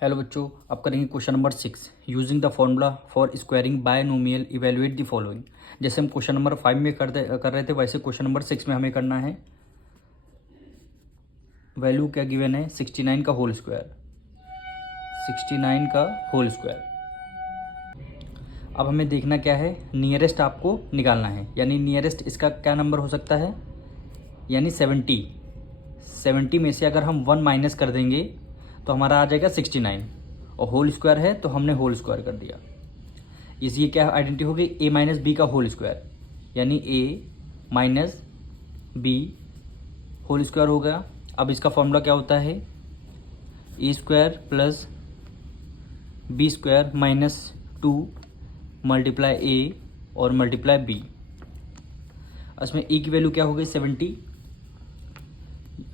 Hello बच्चों, अब करेंगे question number 6 using the formula for squaring binomial evaluate the following. जैसे हम क्वेश्चन नंबर 5 में कर रहे थे वैसे क्वेश्चन नंबर 6 में हमें करना है। वैल्यू क्या गिवन है? 69 का होल स्क्वायर। 69 का होल स्क्वायर। अब हमें देखना क्या है, नियरेस्ट आपको निकालना है, यानी नियरेस्ट इसका क्या नंबर हो सकता है, यानी 70 में से अगर हम 1 माइनस कर देंगे तो हमारा आ जाएगा 69, और होल स्क्वायर है तो हमने होल स्क्वायर कर दिया। ये क्या आइडेंटिटी हो गई? ए माइनस बी का होल स्क्वायर, यानी A minus B whole square हो गया। अब इसका फॉर्मूला क्या होता है? A square plus B square minus 2 multiply A और मल्टीप्लाई बी। इसमें ए की वैल्यू क्या हो गई? 70।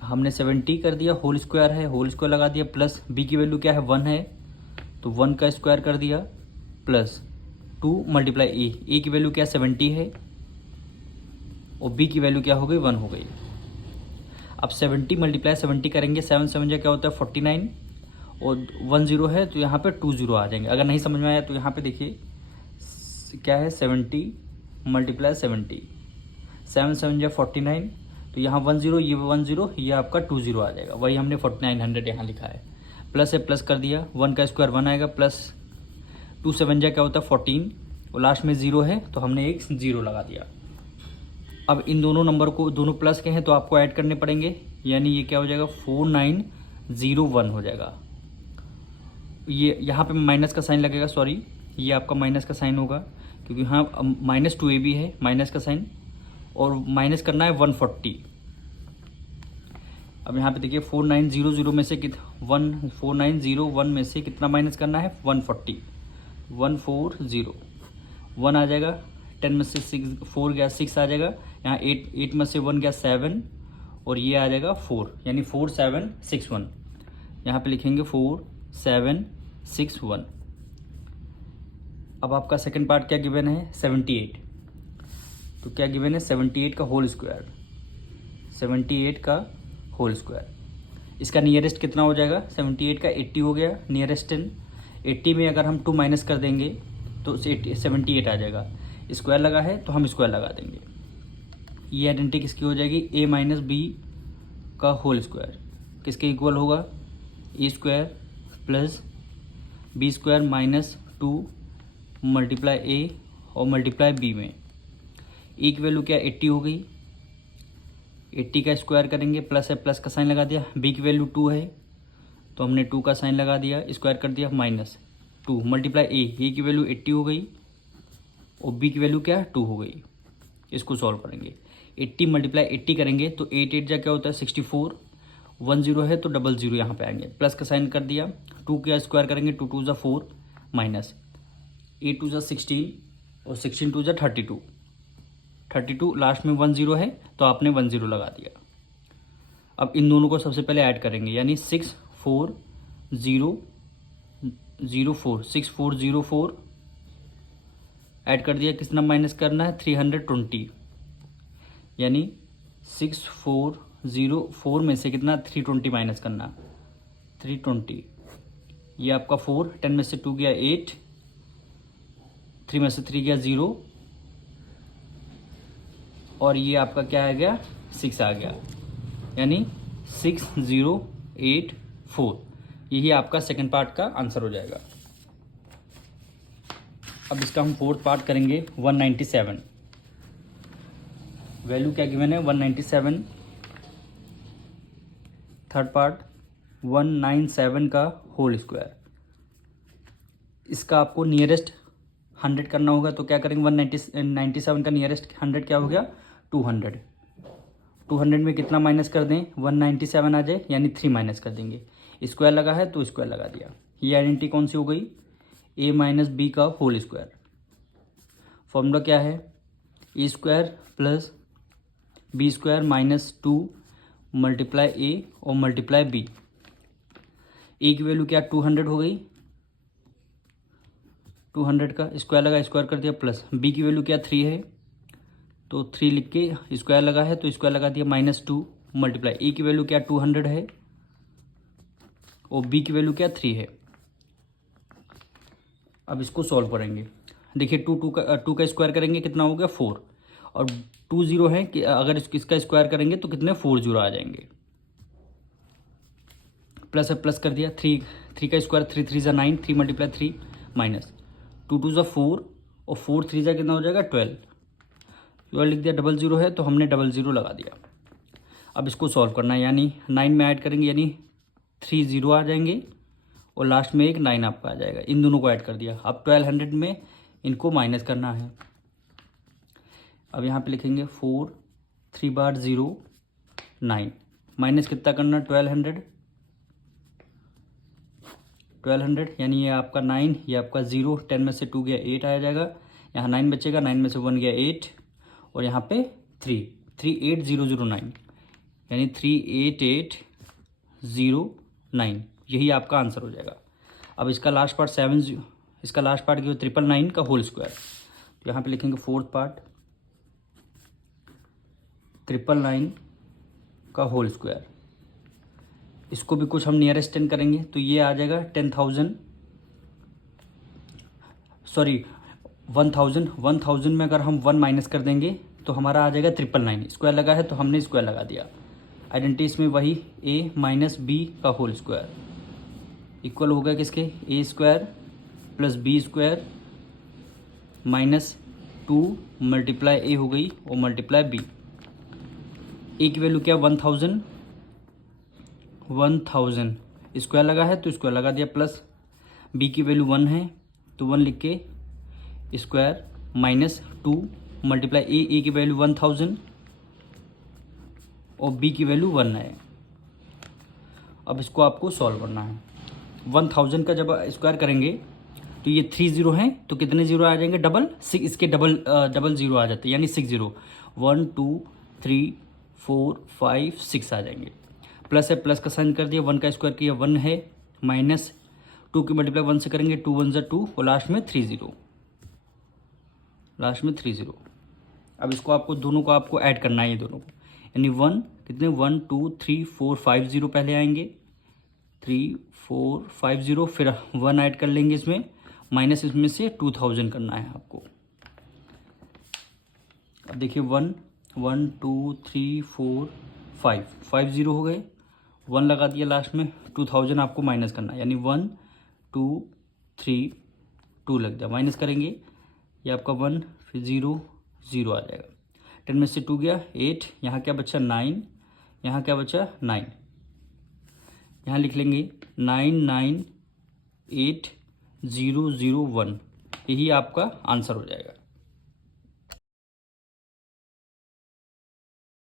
हमने 70 कर दिया, होल स्क्वायर है, होल स्क्वायर लगा दिया, प्लस बी की वैल्यू क्या है? 1 है तो 1 का स्क्वायर कर दिया, प्लस 2 मल्टीप्लाई ए की वैल्यू क्या 70 है, और बी की वैल्यू क्या हो गई? 1 हो गई। अब 70 मल्टीप्लाई 70 करेंगे, 7 7 क्या होता है? 49, और 1 0 है तो यहाँ पे 2 0 आ जाएंगे। अगर नहीं समझ में आया तो यहाँ पे देखिए क्या है, 70 मल्टीप्लाई 70, 7 7 49, तो यहाँ 1 0, ये 1 0, ये आपका 2 0 आ जाएगा। वही हमने 4900 यहाँ लिखा है। प्लस है, प्लस कर दिया, 1 का स्क्वायर 1 आएगा, प्लस 2 7 क्या होता है? 14, और लास्ट में 0 है तो हमने एक 0 लगा दिया। अब इन दोनों नंबर को, दोनों प्लस के हैं तो आपको ऐड करने पड़ेंगे, यानी ये क्या हो जाएगा? 4901 हो जाएगा। ये यहाँ पे माइनस का साइन लगेगा, सॉरी ये आपका माइनस का साइन होगा, क्योंकि यहाँ -2ab है, माइनस का साइन, और माइनस करना है 140। अब यहाँ पे देखिए 4901 में से 4901 में से कितना माइनस करना है? 140। 140 1 आ जाएगा, 10 में से 4 गया 6 आ जाएगा, यहाँ 8 में से 1 गया 7, और ये आ जाएगा 4, यानी 4761। यहाँ पे लिखेंगे 4761। अब आपका सेकंड पार्ट क्या गिवन है? 78। तो क्या गिवन है? 78 का होल स्क्वायर। 78 का होल स्क्वायर। इसका नियरेस्ट कितना हो जाएगा? 78 का 80 हो गया, नियरेस्ट 10। 80 में अगर हम 2 माइनस कर देंगे तो 78 आ जाएगा। स्क्वायर लगा है तो हम स्क्वायर लगा देंगे। ये आइडेंटिटी किसकी हो जाएगी? ए माइनस बी का होल स्क्वायर किसके इक्वल होगा? A square plus B square minus 2 multiply A और मल्टीप्लाई बी में। ए की वैल्यू क्या? 80 हो गई, 80 का स्क्वायर करेंगे, प्लस है, प्लस का साइन लगा दिया। बी की वैल्यू 2 है तो हमने 2 का साइन लगा दिया, स्क्वायर कर दिया, माइनस 2 मल्टीप्लाई ए की वैल्यू 80 हो गई, और बी की वैल्यू क्या है? 2 हो गई। इसको सॉल्व करेंगे, 80 मल्टीप्लाई 80 करेंगे तो 8 8 क्या होता है? 64। 1 0 है तो 00 यहाँ पे आएंगे, प्लस का साइन कर दिया, 2 का स्क्वायर करेंगे, 2 2 4, माइनस 8 2 16, और 16 2 32। 32 लास्ट में 1 0 है तो आपने 1 0 लगा दिया। अब इन दोनों को सबसे पहले ऐड करेंगे, यानी 6404 6404 ऐड कर दिया। कितना माइनस करना है? 320, यानी 6404 में से कितना? 320 माइनस करना, 320। ये आपका 4, 10 में से 2 गया 8, 3 में से 3 गया 0, और ये आपका क्या आ गया? 6 आ गया, यानी 6084। यही आपका सेकंड पार्ट का आंसर हो जाएगा। अब इसका हम फोर्थ पार्ट करेंगे, 197। वैल्यू क्या गिवन है? 197। थर्ड पार्ट 197 का होल स्क्वायर। इसका आपको नियरेस्ट 100 करना होगा, तो क्या करेंगे? 197 का नियरेस्ट 100 क्या हो गया? 200। 200 में कितना माइनस कर दें? 197 आ जाए, यानी 3 माइनस कर देंगे। स्क्वायर लगा है तो स्क्वायर लगा दिया। ये आइडेंटिटी कौन सी हो गई? ए माइनस बी का होल स्क्वायर। फॉर्मूला क्या है? A square plus B square minus 2 multiply A और मल्टीप्लाई बी। ए की वैल्यू क्या? 200 हो गई, 200 का स्क्वायर लगा, स्क्वायर कर दिया, प्लस बी की वैल्यू क्या? 3 है तो 3 लिख के स्क्वायर लगा है तो स्क्वायर लगा दिया, -2 मल्टीप्लाई ए की वैल्यू क्या? 200 है, और बी की वैल्यू क्या? 3 है। अब इसको सॉल्व करेंगे। देखिए टू का स्क्वायर करेंगे कितना हो गया 4, और 2 0 है कि अगर इसका स्क्वायर करेंगे तो कितने 4 0 आ जाएंगे। प्लस है प्लस कर दिया, 3 का स्क्वायर 3 3 9, 3 × 3 माइनस 2 2 4, और 4 3 कितना हो जाएगा 12 लिख दिया। 0 0 है तो हमने 0 0 लगा दिया। अब इसको सॉल्व करना है, यानी 9 में ऐड करेंगे यानी 3 0 आ जाएंगे, और लास्ट में एक 9 आपका आ जाएगा। इन दोनों को ऐड कर दिया। अब 1200 में इनको माइनस करना है। अब यहाँ पे लिखेंगे 4 3 बार 0 9, माइनस कितना करना 1200 यानी ये आपका 9, ये आपका 0, 10 में से 2 गया 8 आ जाएगा। यहाँ 9 बचेगा, 9 में से 1 गया 8, और यहाँ पे 38009 यानी 38809, यही आपका आंसर हो जाएगा। अब इसका लास्ट पार्ट 7, इसका लास्ट पार्ट क्या 999 का होल स्क्वायर। तो यहाँ पे लिखेंगे फोर्थ पार्ट 999 का होल स्क्वायर। इसको भी कुछ हम नियरेस्ट 10 करेंगे तो ये आ जाएगा 10,000, सॉरी 1000 में अगर हम 1 माइनस कर देंगे तो हमारा आ जाएगा 999। स्क्वायर लगा है तो हमने स्क्वायर लगा दिया। आइडेंटिटी इसमें वही a माइनस बी का होल स्क्वायर इक्वल हो गया किसके a square plus b square minus 2 multiply a हो गई और मल्टीप्लाई b। a की वैल्यू क्या 1000 स्क्वायर लगा है तो स्क्वायर लगा दिया, प्लस b की वैल्यू 1 है तो 1 लिख के स्क्वायर माइनस 2 मल्टीप्लाई a की वैल्यू 1000 और b की वैल्यू 1 है। अब इसको आपको सॉल्व करना है। 1000 का जब स्क्वायर करेंगे तो ये 3 0 हैं तो कितने जीरो आ जाएंगे डबल, इसके डबल जीरो आ जाते हैं यानी 6 0, 1 2 3 4 5 6 आ जाएंगे। प्लस है प्लस का साइन कर दिया, 1 का स्क्वायर किया 1 है, माइनस 2 की मल्टीप्लाई 1 से करेंगे 2 1 2 और लास्ट में 3 0, लास्ट में 3 0। अब इसको आपको दोनों को आपको ऐड करना है, ये दोनों को, यानी 1 कितने 1 2 3 4 5 0 पहले आएंगे, 3 4 5 0, फिर 1 ऐड कर लेंगे इसमें, माइनस इसमें से 2000 करना है आपको। अब देखिए 1 1 2 3 4 5 0 हो गए, 1 लगा दिया लास्ट में, 2000 आपको माइनस करना है, यानी 1 2 3 2 लग जाए, माइनस करेंगे ये आपका 1 फिर 0 0 आ जाएगा। 10 में से 2 गया 8, यहाँ क्या बचा 9, यहाँ क्या बचा 9, यहाँ लिख लेंगे 998 001, यही आपका आंसर हो जाएगा।